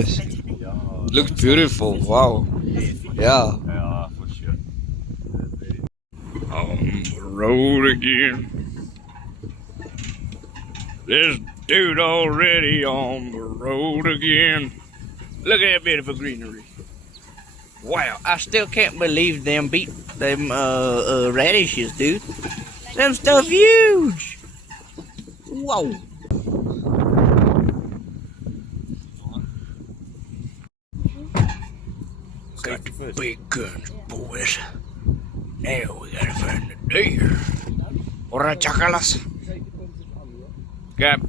Yes. Looks beautiful. Wow. Yeah. Ja, for sure. On the road again. This dude already on the road again. Look at that beautiful greenery. Wow, I still can't believe them beat them radishes, dude. Them stuff huge. Whoa. Got the big guns, boys. Now we gotta find the deer. Ora chakalas. Got.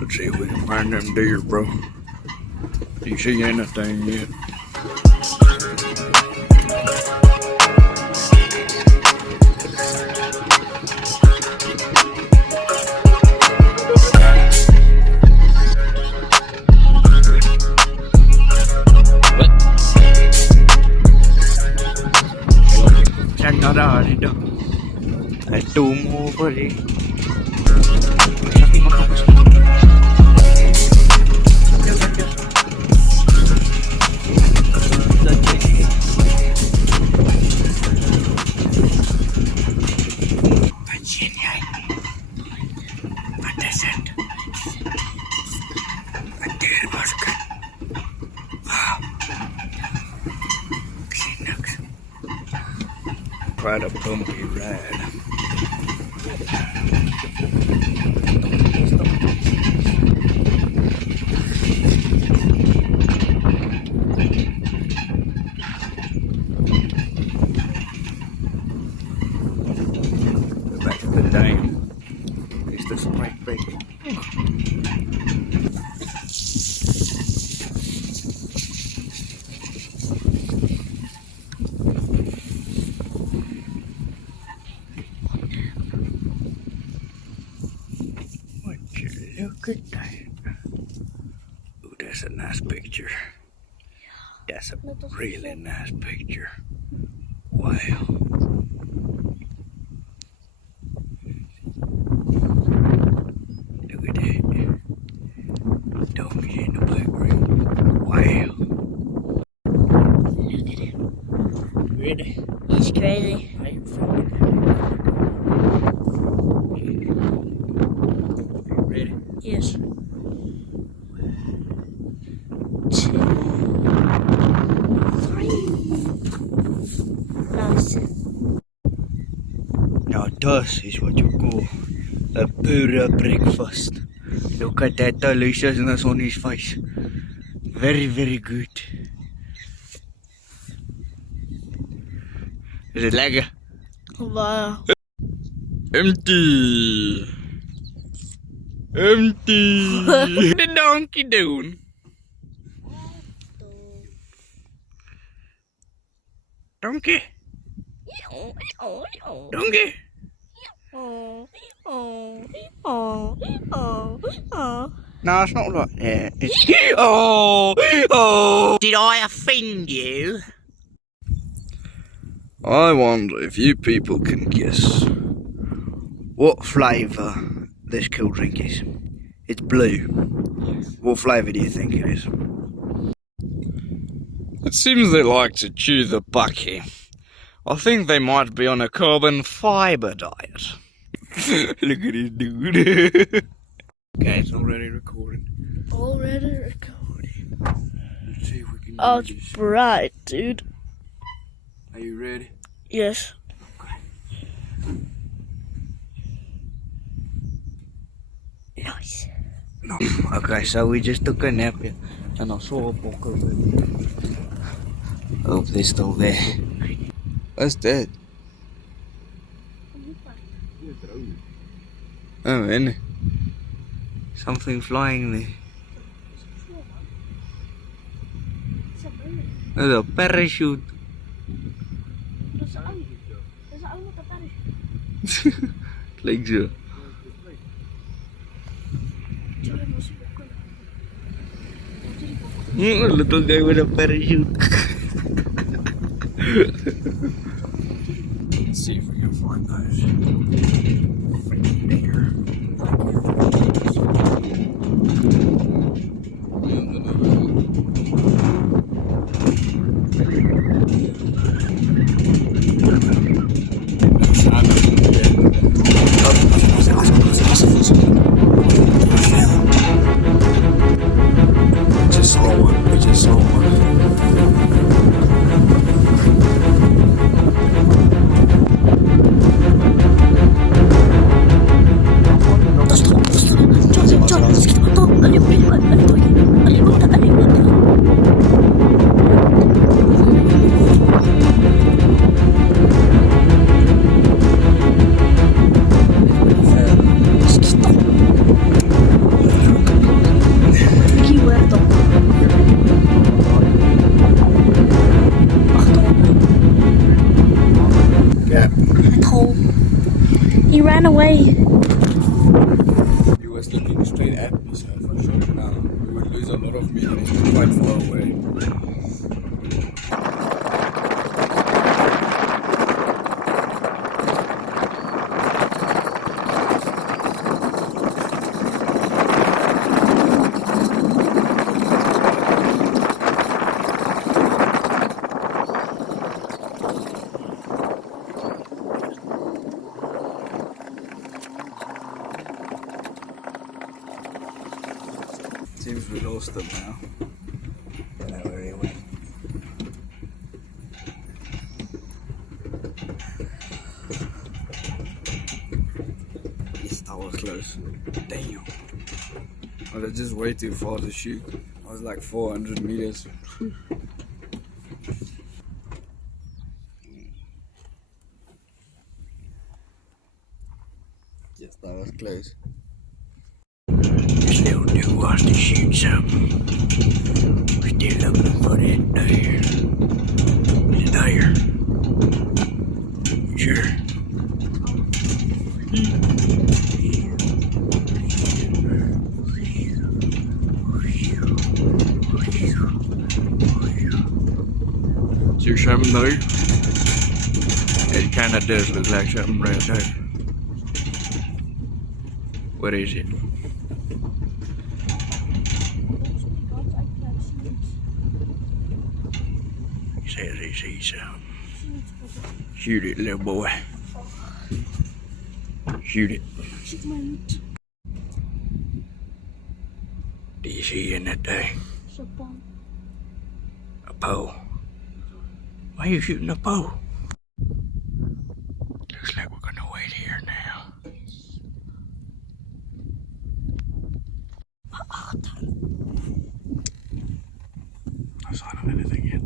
Let's see if we can find them deer, bro. Do you see anything yet? Chắc nó ra đi đâu. Để tu mua qua đi. Quite a bumpy ride. Back at the dam. It's the spring break. Look at that. Ooh, that's a nice picture. That's a really nice picture. Wow. Look at that. Donkey in the background. Wow. Look at him. Ready? He's crazy. Ready? Yes. 2, 3. Nice. Now this is what you call a pura breakfast. Look at that deliciousness on his face. Very, very good. Is it lekker? Wow. Empty. Empty. What the donkey doing? Donkey. Donkey. No, it's not like that. It's oh. Did I offend you? I wonder if you people can guess what flavour this cool drink is. It's blue. What flavour do you think it is? It seems they like to chew the bucky. I think they might be on a carbon fibre diet. Look at this dude. Okay, it's already recording. Already recording. Let's see if we can Oh, do it's this. bright, dude. Are you ready? Yes. Nice. No. Okay, so we just took a nap here, and I saw a book over there. Hope they're still there. What's that? Oh, man. Something flying there. There's a parachute. Like so. A little guy with a parachute. Let's see if we can find those. Freaking deer. Just saw one. We just saw one. He ran away. He was looking straight at me, so for sure now we would lose a lot of meat and he's quite far away. Seems we lost him now. Don't know where he went. Yes, that was close. Damn. I was just way too far to shoot. I was like 400 meters. Yes, that was close. This little dude wants to shoot something. We're still looking for that deer. It's there. Sure. Is there something there? It kind of does look like something right there. What is it? He says he sees something. Shoot it, little boy. Shoot it. Do you see in that thing? A pole. Why are you shooting a pole? Looks like we're gonna wait here now. No sign of anything yet.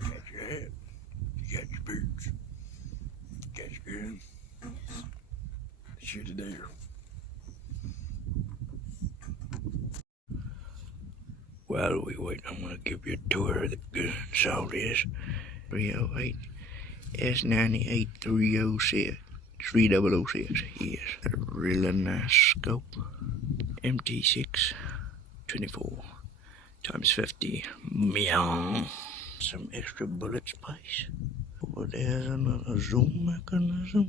Got your hat. You got your boots. Got your gun. Shoot a deer. While we wait, I'm gonna give you a tour of the gun. So this 308 S98 306 3006. Yes, a really nice scope. MT6 24 times 50. Meow. Some extra bullet space. Over there's another zoom mechanism.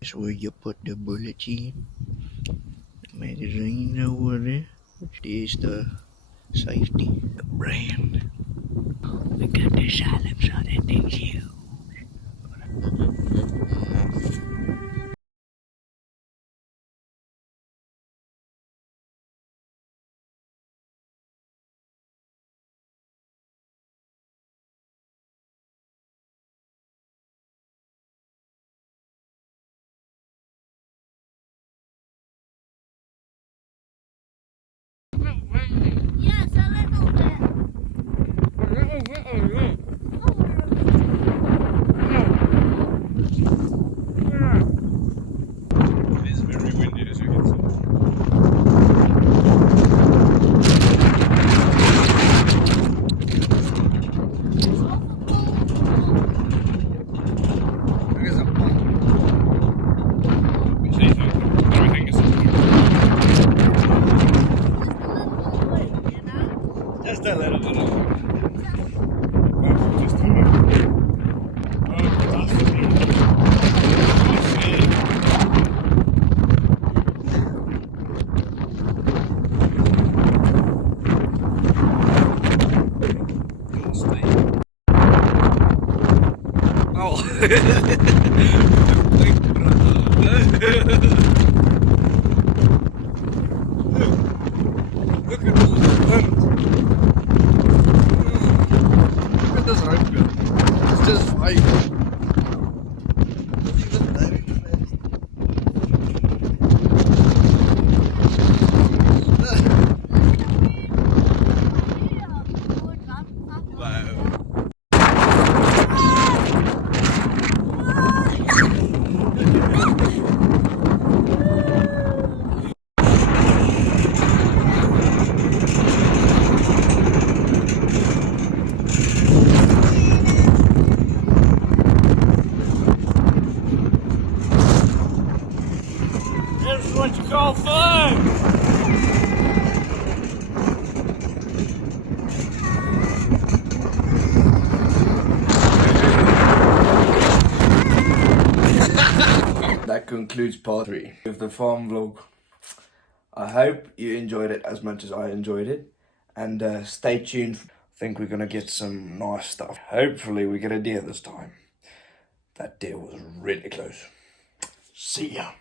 That's where you put the bullets in. The magazine over there. There's the safety, the brand. We got the silence on that thing huge. Yes, a little bit. It is very windy, as you can see. Look at that. Look at all the fun. Look at this open. It's just fine. This is what you call fun. That concludes part 3 of the farm vlog. I hope you enjoyed it as much as I enjoyed it. And stay tuned. I think we're going to get some nice stuff. Hopefully we get a deer this time. That deer was really close. See ya.